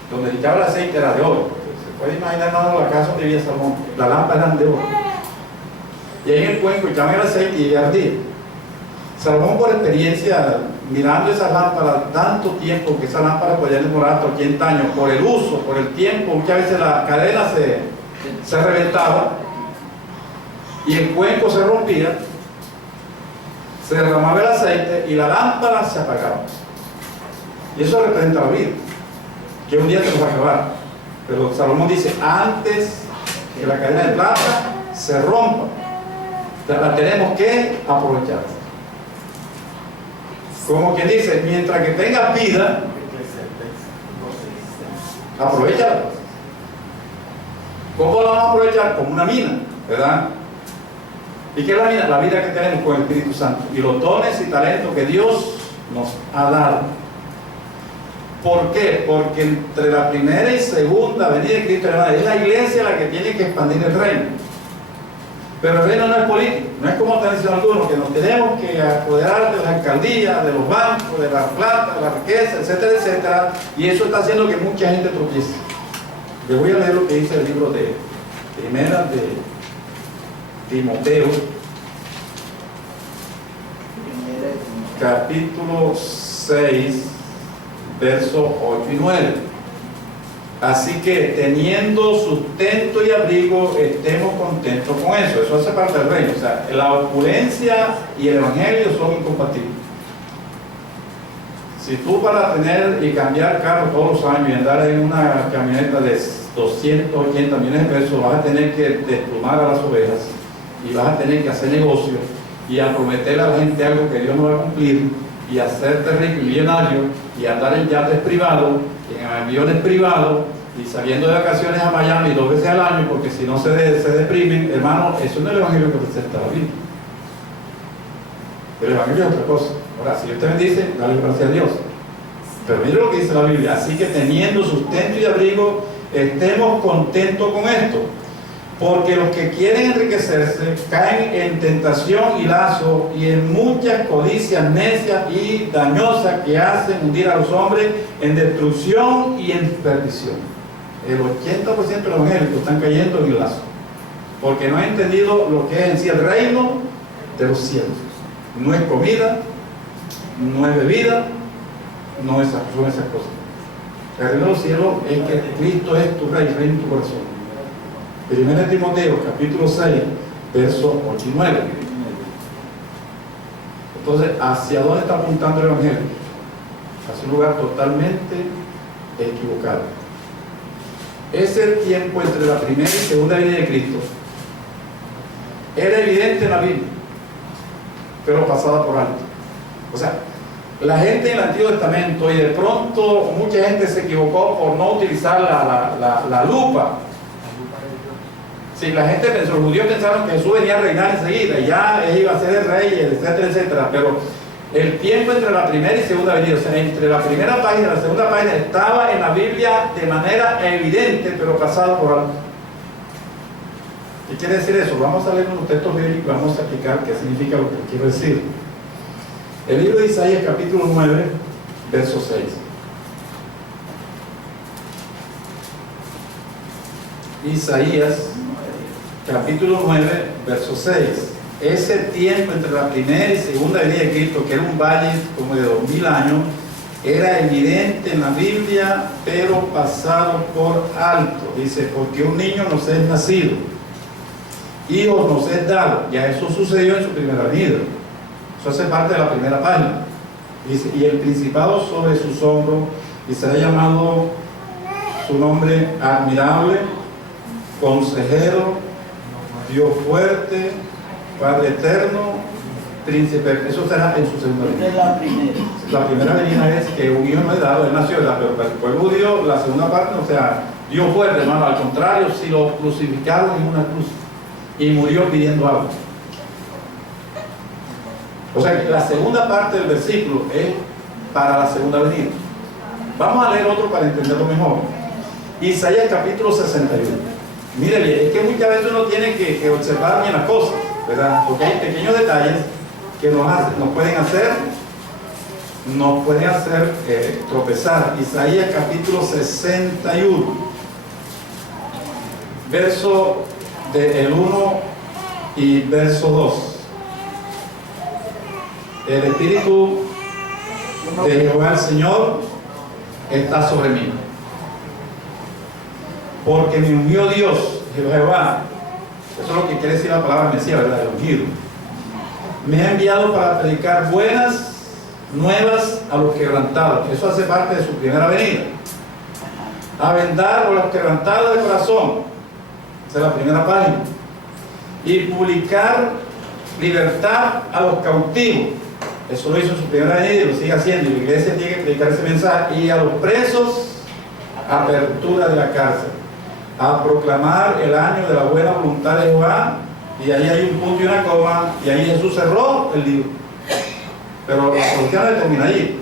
donde echaba el aceite era de oro. Se puede imaginar, hermano, la casa donde vivía Salomón, las lámparas eran de oro. Y ahí en el cuenco echaban el aceite y ardía. Salomón, por experiencia, mirando esas lámparas tanto tiempo, que esas lámparas podían demorar hasta 80 años, por el uso, por el tiempo, muchas veces la cadena se reventaba y el cuenco se rompía, se derramaba el aceite y la lámpara se apagaba. Y eso representa la vida, que un día se nos va a acabar. Pero Salomón dice: antes que la cadena de plata se rompa, la tenemos que aprovechar. Como quien dice, mientras que tengas vida, aprovechala. ¿Cómo la vamos a aprovechar? Como una mina, ¿verdad? ¿Y qué es la mina? La vida que tenemos con el Espíritu Santo y los dones y talentos que Dios nos ha dado. ¿Por qué? Porque entre la primera y segunda venida de Cristo, hermano, es la iglesia la que tiene que expandir el reino. Pero el reino no es político, no es como están diciendo algunos, que nos tenemos que apoderar de las alcaldías, de los bancos, de la plata, de la riqueza, etcétera, etcétera, y eso está haciendo que mucha gente tropiece. Les voy a leer lo que dice el libro de Primera de Timoteo, capítulo 6, versos 8 y 9. Así que teniendo sustento y abrigo, estemos contentos con eso. Eso hace parte del reino. O sea, la opulencia y el evangelio son incompatibles. Si tú para tener y cambiar carro todos los años y andar en una camioneta de 280 millones de pesos, vas a tener que desplumar a las ovejas y vas a tener que hacer negocio y a prometerle a la gente algo que Dios no va a cumplir y hacerte rico y millonario y andar en yates privados, en aviones privados y saliendo de vacaciones a Miami 2 veces al año, porque si no se deprimen, hermano, eso no es el evangelio que presenta la Biblia. Pero el evangelio es otra cosa. Ahora, si Dios te bendice, dale gracias a Dios. Pero mire lo que dice la Biblia. Así que teniendo sustento y abrigo, estemos contentos con esto. Porque los que quieren enriquecerse caen en tentación y lazo y en muchas codicias necias y dañosas que hacen hundir a los hombres en destrucción y en perdición. El 80% de los evangélicos están cayendo en el lazo, porque no han entendido lo que es en sí el reino de los cielos. No es comida, no es bebida, no son esas cosas. El reino de los cielos es que Cristo es tu rey, reina en tu corazón. Primera de Timoteo, capítulo 6, versos 8 y 9. Entonces, ¿hacia dónde está apuntando el evangelio? Hacia un lugar totalmente equivocado. Ese tiempo entre la primera y segunda venida de Cristo era evidente en la Biblia, pero pasada por alto. O sea, la gente en el Antiguo Testamento, y de pronto mucha gente se equivocó por no utilizar la lupa. Sí, la gente pensó, los judíos pensaron que Jesús venía a reinar enseguida, y ya él iba a ser el rey, etcétera, etcétera. Pero el tiempo entre la primera y segunda venida, o sea, entre la primera página y la segunda página, estaba en la Biblia de manera evidente, pero pasado por alto. ¿Qué quiere decir eso? Vamos a leer unos textos bíblicos y vamos a explicar qué significa lo que quiero decir. El libro de Isaías, capítulo 9, verso 6. Isaías, capítulo 9, verso 6. Ese tiempo entre la primera y segunda venida de Cristo, que era un valle como de 2000 años, era evidente en la Biblia, pero pasado por alto. Dice, porque un niño nos es nacido, hijos nos es dado. Ya eso sucedió en su primera venida. Eso hace parte de la primera página. Dice, y el principado sobre sus hombros, y será llamado su nombre admirable, consejero, Dios fuerte, Padre eterno, príncipe. Eso será en su segunda venida. La primera venida es que un hijo no es dado, él nació, pero para el pueblo judío, la segunda parte, o sea, Dios fuerte, hermano. Al contrario, si lo crucificaron en una cruz y murió pidiendo algo. O sea que la segunda parte del versículo es para la segunda venida. Vamos a leer otro para entenderlo mejor. Isaías capítulo 61. Mire bien, es que muchas veces uno tiene que observar bien las cosas, ¿verdad? Porque hay pequeños detalles que nos pueden hacer tropezar. Isaías capítulo 61, verso del 1 y verso 2. El Espíritu de Jehová el Señor está sobre mí, porque me ungió Dios, Jehová. Eso es lo que quiere decir la palabra Mesías, ¿verdad? El ungido. Me ha enviado para predicar buenas nuevas a los quebrantados. Eso hace parte de su primera venida. A vendar a los quebrantados de corazón. Esa es la primera página. Y publicar libertad a los cautivos. Eso lo hizo en su primera venida y lo sigue haciendo. Y la iglesia tiene que predicar ese mensaje. Y a los presos, apertura de la cárcel. A proclamar el año de la buena voluntad de Jehová. Y ahí hay un punto y una coma. Y ahí Jesús cerró el libro. Pero la solución no termina ahí.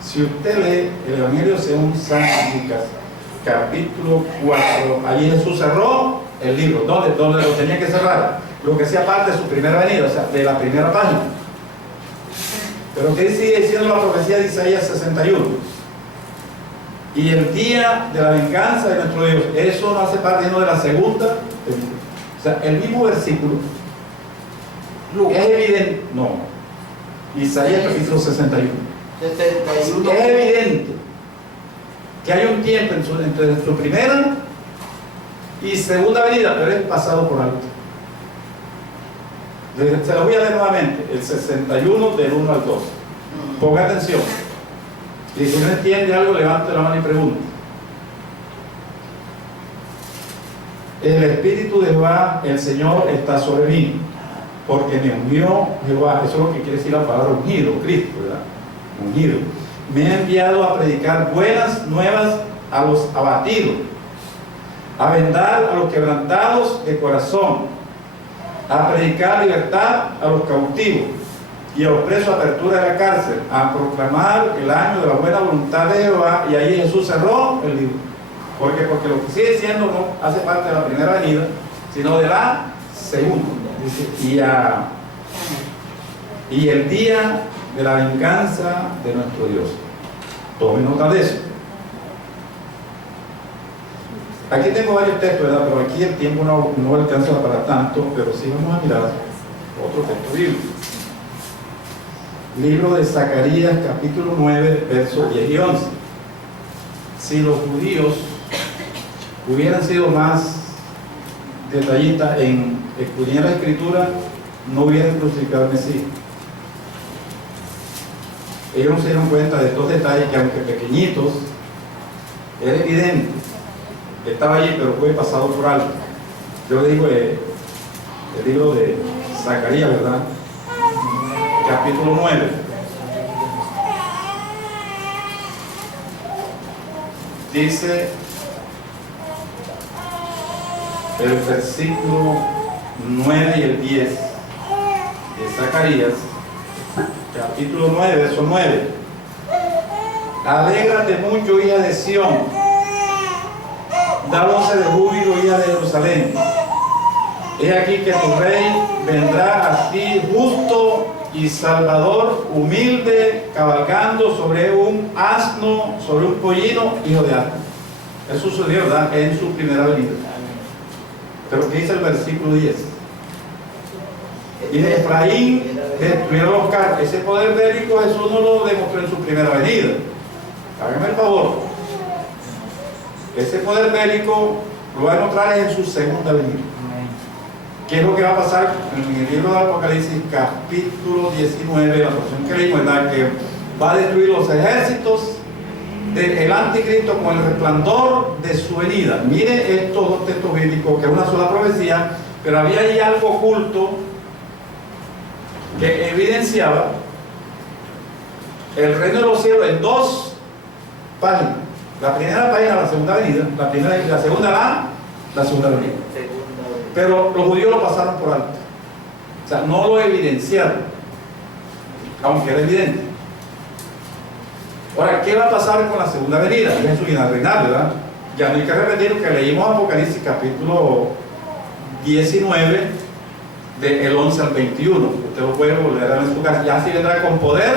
Si usted lee el Evangelio según San Lucas, capítulo 4, allí Jesús cerró el libro. ¿Dónde lo tenía que cerrar? Lo que hacía parte de su primera venida, o sea, de la primera página. Pero ¿qué sigue diciendo la profecía de Isaías 61? Y el día de la venganza de nuestro Dios, eso no hace parte de la segunda venida. O sea, el mismo versículo es evidente. No, Isaías capítulo 61. Es evidente que hay un tiempo entre su primera y segunda venida, pero es pasado por alto. Se lo voy a leer nuevamente, el 61 del 1 al 2. Ponga atención. Y si no entiende algo, levante la mano y pregunte. El Espíritu de Jehová, el Señor, está sobre mí, porque me ungió Jehová. Eso es lo que quiere decir la palabra ungido, Cristo, ¿verdad? Ungido. Me ha enviado a predicar buenas nuevas a los abatidos, a vendar a los quebrantados de corazón, a predicar libertad a los cautivos y a los presos apertura de la cárcel, a proclamar el año de la buena voluntad de Jehová. Y ahí Jesús cerró el libro. ¿Por qué? Porque lo que sigue diciendo no hace parte de la primera venida, sino de la segunda. Dice, y el día de la venganza de nuestro Dios. Tomen nota de eso. Aquí tengo varios textos, ¿verdad? Pero aquí el tiempo no alcanza para tanto, pero sí vamos a mirar otro texto bíblico. Libro de Zacarías, capítulo 9, versos 10 y 11. Si los judíos hubieran sido más detallistas en escudriñar la Escritura, no hubieran crucificado al Mesías. Ellos no se dieron cuenta de estos detalles que, aunque pequeñitos, era evidente. Estaba allí, pero fue pasado por alto. Yo digo el libro de Zacarías, ¿verdad? Capítulo 9. Dice el versículo 9 y el 10 de Zacarías, capítulo 9, verso 9. Alégrate mucho, hija de Sión. Da voces de júbilo, hija de Jerusalén. He aquí que tu rey vendrá a ti justo y salvador, humilde, cabalgando sobre un asno, sobre un pollino, hijo de asno. Eso sucedió, ¿verdad?, en su primera venida. Pero ¿qué dice el versículo 10? Y de Efraín destruyeron los carros. Ese poder bélico Jesús no lo demostró en su primera venida. Háganme el favor. Ese poder bélico lo va a encontrar en su segunda venida. ¿Qué es lo que va a pasar en el libro de Apocalipsis, capítulo 19, la porción que leímos, ¿verdad? Que va a destruir los ejércitos del anticristo con el resplandor de su venida. Mire estos dos textos bíblicos, que es una sola profecía, pero había ahí algo oculto que evidenciaba el reino de los cielos en dos páginas. La primera página, la segunda venida, la segunda, la segunda venida. Pero los judíos lo pasaron por alto. O sea, no lo evidenciaron, aunque era evidente. Ahora, ¿qué va a pasar con la segunda venida? Jesús viene a reinar, ¿verdad? Ya no hay que repetir lo que leímos en Apocalipsis capítulo 19, del 11 al 21. Usted lo puede volver a ver en su casa. Ya así vendrá con poder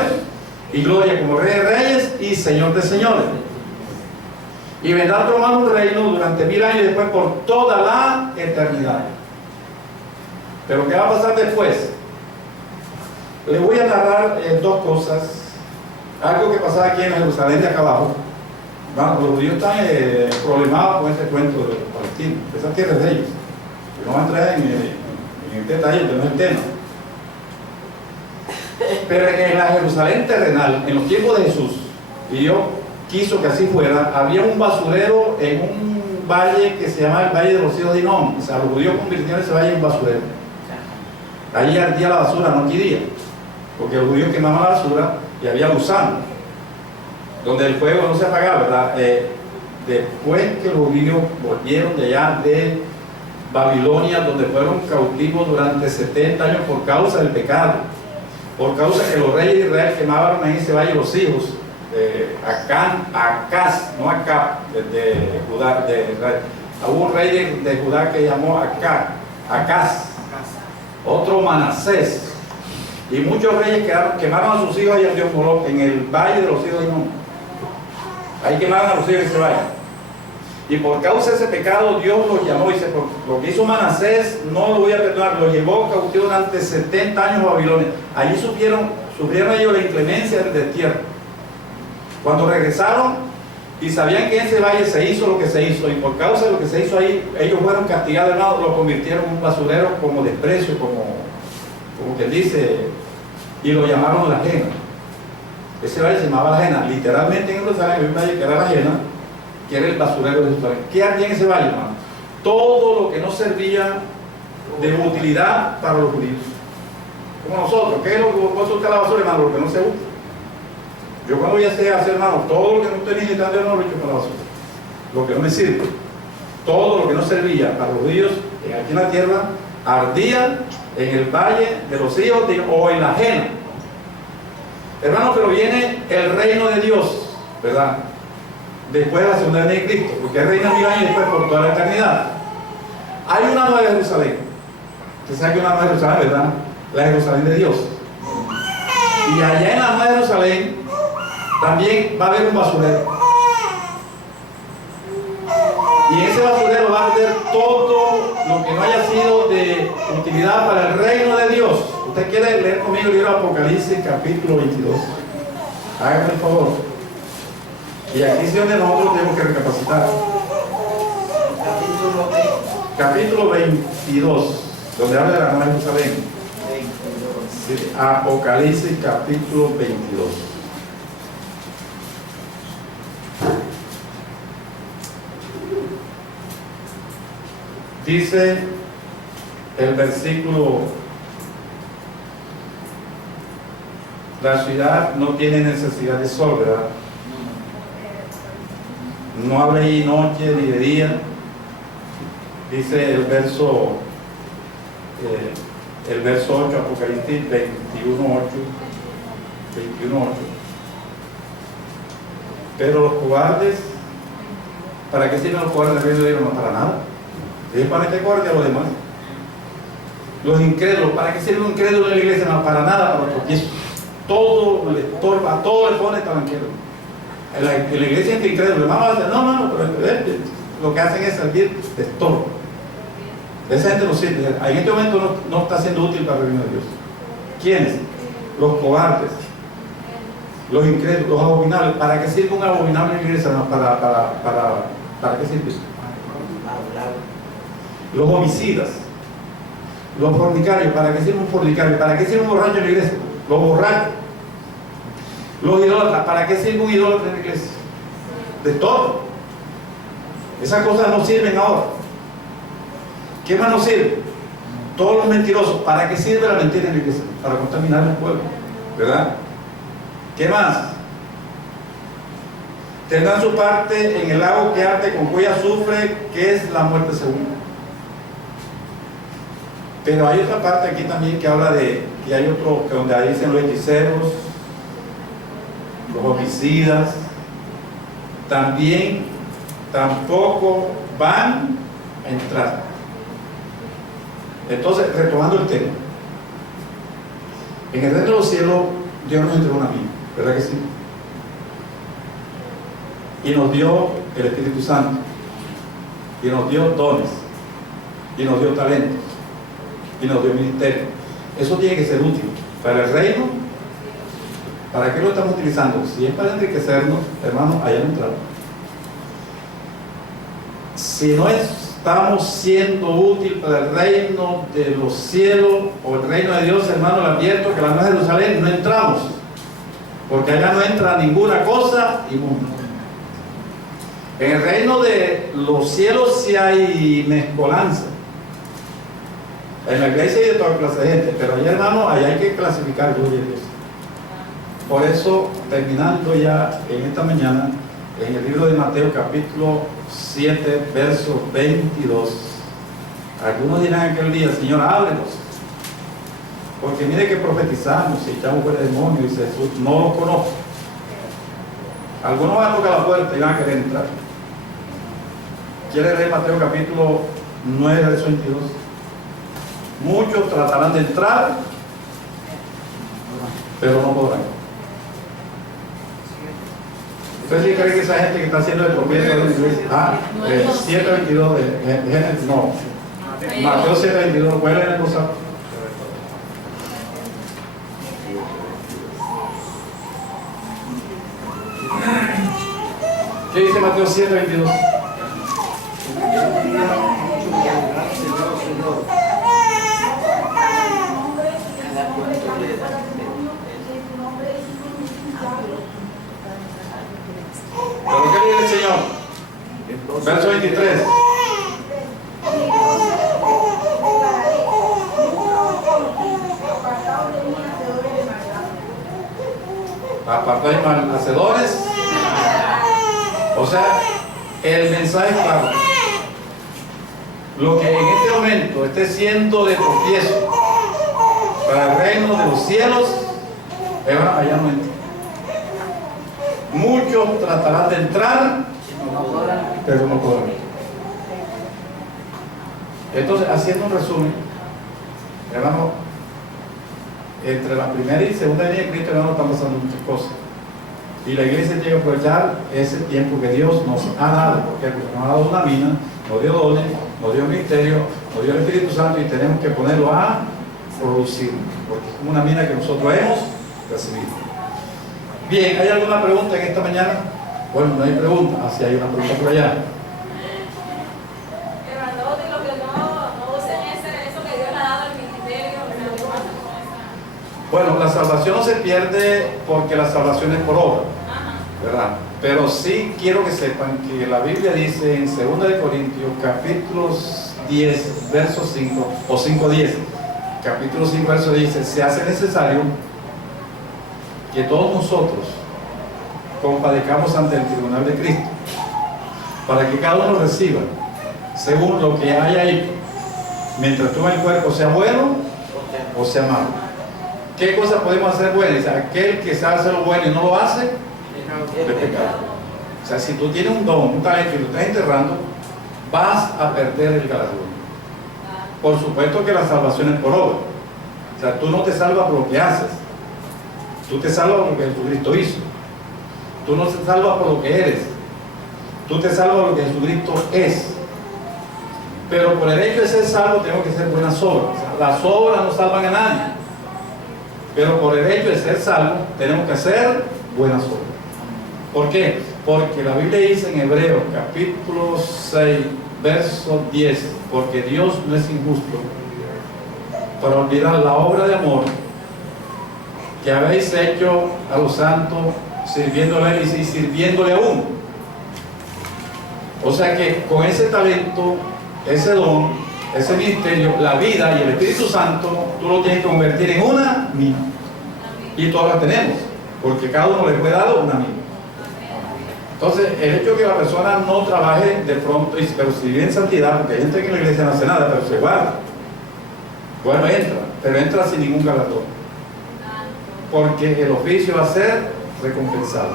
y gloria como Rey de Reyes y Señor de Señores. Y vendrá a tomar un reino durante 1000 años y después por toda la eternidad. Pero ¿qué va a pasar después? Les voy a narrar dos cosas. Algo que pasaba aquí en Jerusalén de acá abajo. Bueno, los judíos están problemados con ese cuento de los palestinos. Esa tierra es de ellos. No van a entrar en el detalle, que no es el tema. Pero en la Jerusalén terrenal, en los tiempos de Jesús, y Dios quiso que así fuera, había un basurero en un valle que se llama el Valle de los Hijos de Hinnom. O sea, los judíos convirtieron ese valle en basurero. Allí ardía la basura, no ardía, porque los judíos quemaban la basura y había gusano, donde el fuego no se apagaba, ¿verdad? Después que los judíos volvieron de allá de Babilonia, donde fueron cautivos durante 70 años por causa del pecado, por causa que los reyes de Israel quemaban en ese valle los hijos de Acaz, no Acab, de Judá, de Israel, Hubo un rey de Judá que llamó Acaz, otro Manasés, y muchos reyes quemaron a sus hijos allá en Dios Moloc, en el valle de los hijos de Hinnom. Ahí quemaron a los hijos de ese valle. Y por causa de ese pecado, Dios los llamó y dice: por lo que hizo Manasés, no lo voy a perdonar. Lo llevó cautivo durante 70 años a Babilonia. Allí sufrieron ellos la inclemencia del destierro. Cuando regresaron y sabían que en ese valle se hizo lo que se hizo, y por causa de lo que se hizo ahí, ellos fueron castigados, hermano, lo convirtieron en un basurero como desprecio, como quien dice, y lo llamaron la ajena. Ese valle se llamaba la ajena. Literalmente en Jerusalén había un valle que era la ajena, que era el basurero de Jerusalén. ¿Qué había en ese valle, hermano? Todo lo que no servía de utilidad para los judíos. Como nosotros, ¿qué es lo que vos usted la basura, hermano? Lo que no se usa. Yo cuando voy a hacer, hermano, todo lo que no estoy necesitando, yo no lo echo para la basura. Lo que no me sirve. Todo lo que no servía para los judíos aquí en la tierra, ardía en el valle de los hijos o en la ajena. Hermano, pero viene el reino de Dios, ¿verdad? Después de la segunda venida de Cristo, porque Él reina 1000 años y después por toda la eternidad. Hay una nueva Jerusalén. Usted sabe que una nueva Jerusalén, ¿verdad? La Jerusalén de Dios. Y allá en la nueva Jerusalén también va a haber un basurero. Y en ese basurero va a haber todo lo que no haya sido de utilidad para el reino de Dios. ¿Usted quiere leer conmigo el libro de Apocalipsis, capítulo 22? Hágame el favor. Y aquí es donde nosotros tenemos que recapacitar. Capítulo 22, donde habla de la Nueva Jerusalén. Apocalipsis, capítulo 22. Dice el versículo: la ciudad no tiene necesidad de sol, ¿verdad? No abre noche ni de día. Dice el verso 8, Apocalipsis 21:8. Pero los cobardes, ¿para qué sirven los cobardes del reino de Dios? No, para nada. ¿Es para qué cobarde a los demás? Los incrédulos, ¿para qué sirve un incrédulo en la iglesia? No, para nada, para los pies. Todo le estorba, todo le pone talanquero. En la iglesia entre incrédulos, hermano, no, pero lo que hacen es servir de estorbo. Esa gente no sirve. En este momento no está siendo útil para el reino de Dios. ¿Quiénes? Los cobardes, los incrédulos, los abominables. ¿Para qué sirve un abominable en la iglesia? No, ¿para qué sirve? Los homicidas, los fornicarios. ¿Para qué sirve un fornicario? ¿Para qué sirve un borracho en la iglesia? Los borrachos. Los idólatras. ¿Para qué sirve un idólatra en la iglesia? De todo. Esas cosas no sirven ahora. ¿Qué más nos sirve? Todos los mentirosos. ¿Para qué sirve la mentira en la iglesia? Para contaminar el pueblo, ¿verdad? ¿Qué más? Tendrán su parte en el lago que arde con cuya azufre, que es la muerte segunda. Pero hay otra parte aquí también que habla de, y hay otro que donde ahí dicen los hechiceros, los homicidas, también tampoco van a entrar. Entonces, retomando el tema, en el reino de los cielos Dios nos entregó una vida, ¿verdad que sí? Y nos dio el Espíritu Santo, y nos dio dones, y nos dio talentos, y nos dio ministerio. Eso tiene que ser útil para el reino. ¿Para qué lo estamos utilizando? Si es para enriquecernos, hermanos, allá no entramos. Si no estamos siendo útil para el reino de los cielos o el reino de Dios, hermano, le advierto que la Nueva Jerusalén no entramos, porque allá no entra ninguna cosa inmunda. En el reino de los cielos sí hay mezcolanza. En la iglesia hay de toda clase de gente, pero allá, hermano, allá hay que clasificar, gloria a Dios. Por eso, terminando ya en esta mañana, en el libro de Mateo capítulo 7, verso 22, algunos dirán aquel día: Señor, ábrenos, porque mire que profetizamos y echamos fuera demonios, y dice Jesús, no los conozco. Algunos van a tocar la puerta y van a querer entrar. ¿Quiere leer Mateo capítulo 9, verso 22? Muchos tratarán de entrar, pero no podrán. ¿Usted sí cree que esa gente que está haciendo el tropiezo de la iglesia? 7:22 de Génesis, no. Mateo 7:22, ¿puede leer la cosa? ¿Qué dice Mateo 7:22? ¿Pero qué dice el Señor? Verso 23. Apartáis mal hacedores. O sea, el mensaje es claro. Lo que en este momento esté siendo de tropiezo para el reino de los cielos, allá no entra. Muchos tratarán de entrar, pero no podrán. Entonces, haciendo un resumen, hermano, entre la primera y segunda venida de Cristo, hermano, están pasando muchas cosas. Y la iglesia tiene que aprovechar ese tiempo que Dios nos ha dado, porque nos ha dado una mina, nos dio dones, nos dio ministerio, nos dio el Espíritu Santo y tenemos que ponerlo a producir, porque es como una mina que nosotros hemos recibido. Bien, ¿hay alguna pregunta en esta mañana? Bueno, no hay pregunta, así hay una pregunta por allá. Bueno, la salvación no se pierde porque la salvación es por obra, ¿verdad? Pero sí quiero que sepan que la Biblia dice en 2 de Corintios, capítulo 10, verso 5, o 5:10, capítulo 5, verso 10, se hace necesario que todos nosotros compadezcamos ante el tribunal de Cristo, para que cada uno reciba según lo que haya hecho, mientras tú en el cuerpo, sea bueno o sea malo. ¿Qué cosa podemos hacer buenas? Aquel que sabe hacer lo bueno y no lo hace, es pecado. O sea, si tú tienes un don, un talento y lo estás enterrando, vas a perder el galardón. Por supuesto que la salvación es por obra. O sea, tú no te salvas por lo que haces. Tú te salvas por lo que Jesucristo hizo. Tú no te salvas por lo que eres. Tú te salvas por lo que Jesucristo es. Pero por el hecho de ser salvo tengo que ser buenas obras. O sea, las obras no salvan a nadie. Pero por el hecho de ser salvo tenemos que hacer buenas obras. ¿Por qué? Porque la Biblia dice en Hebreos capítulo 6, verso 10, porque Dios no es injusto para olvidar la obra de amor que habéis hecho a los santos, sirviéndole a Él y sirviéndole aún. O sea que con ese talento, ese don, ese ministerio, la vida y el Espíritu Santo, tú lo tienes que convertir en una mina. Y todas las tenemos, porque cada uno le fue dado una mina. Entonces, el hecho de que la persona no trabaje de pronto, pero si vive en santidad, porque hay gente que en la iglesia no hace nada, pero se guarda. Bueno, entra, pero entra sin ningún galardón. Porque el oficio va a ser recompensado.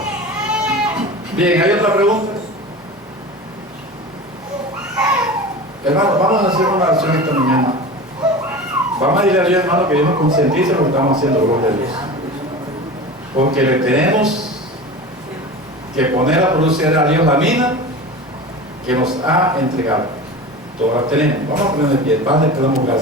Bien, ¿hay otra pregunta? Hermano, vamos a hacer una oración esta mañana. Vamos a ir a Dios, hermano, que Dios nos concientice lo que estamos haciendo, gloria a Dios. Porque le tenemos que poner a producir a Dios la mina que nos ha entregado. Todas las tenemos. Vamos a poner de pie. Padre, te damos gracias.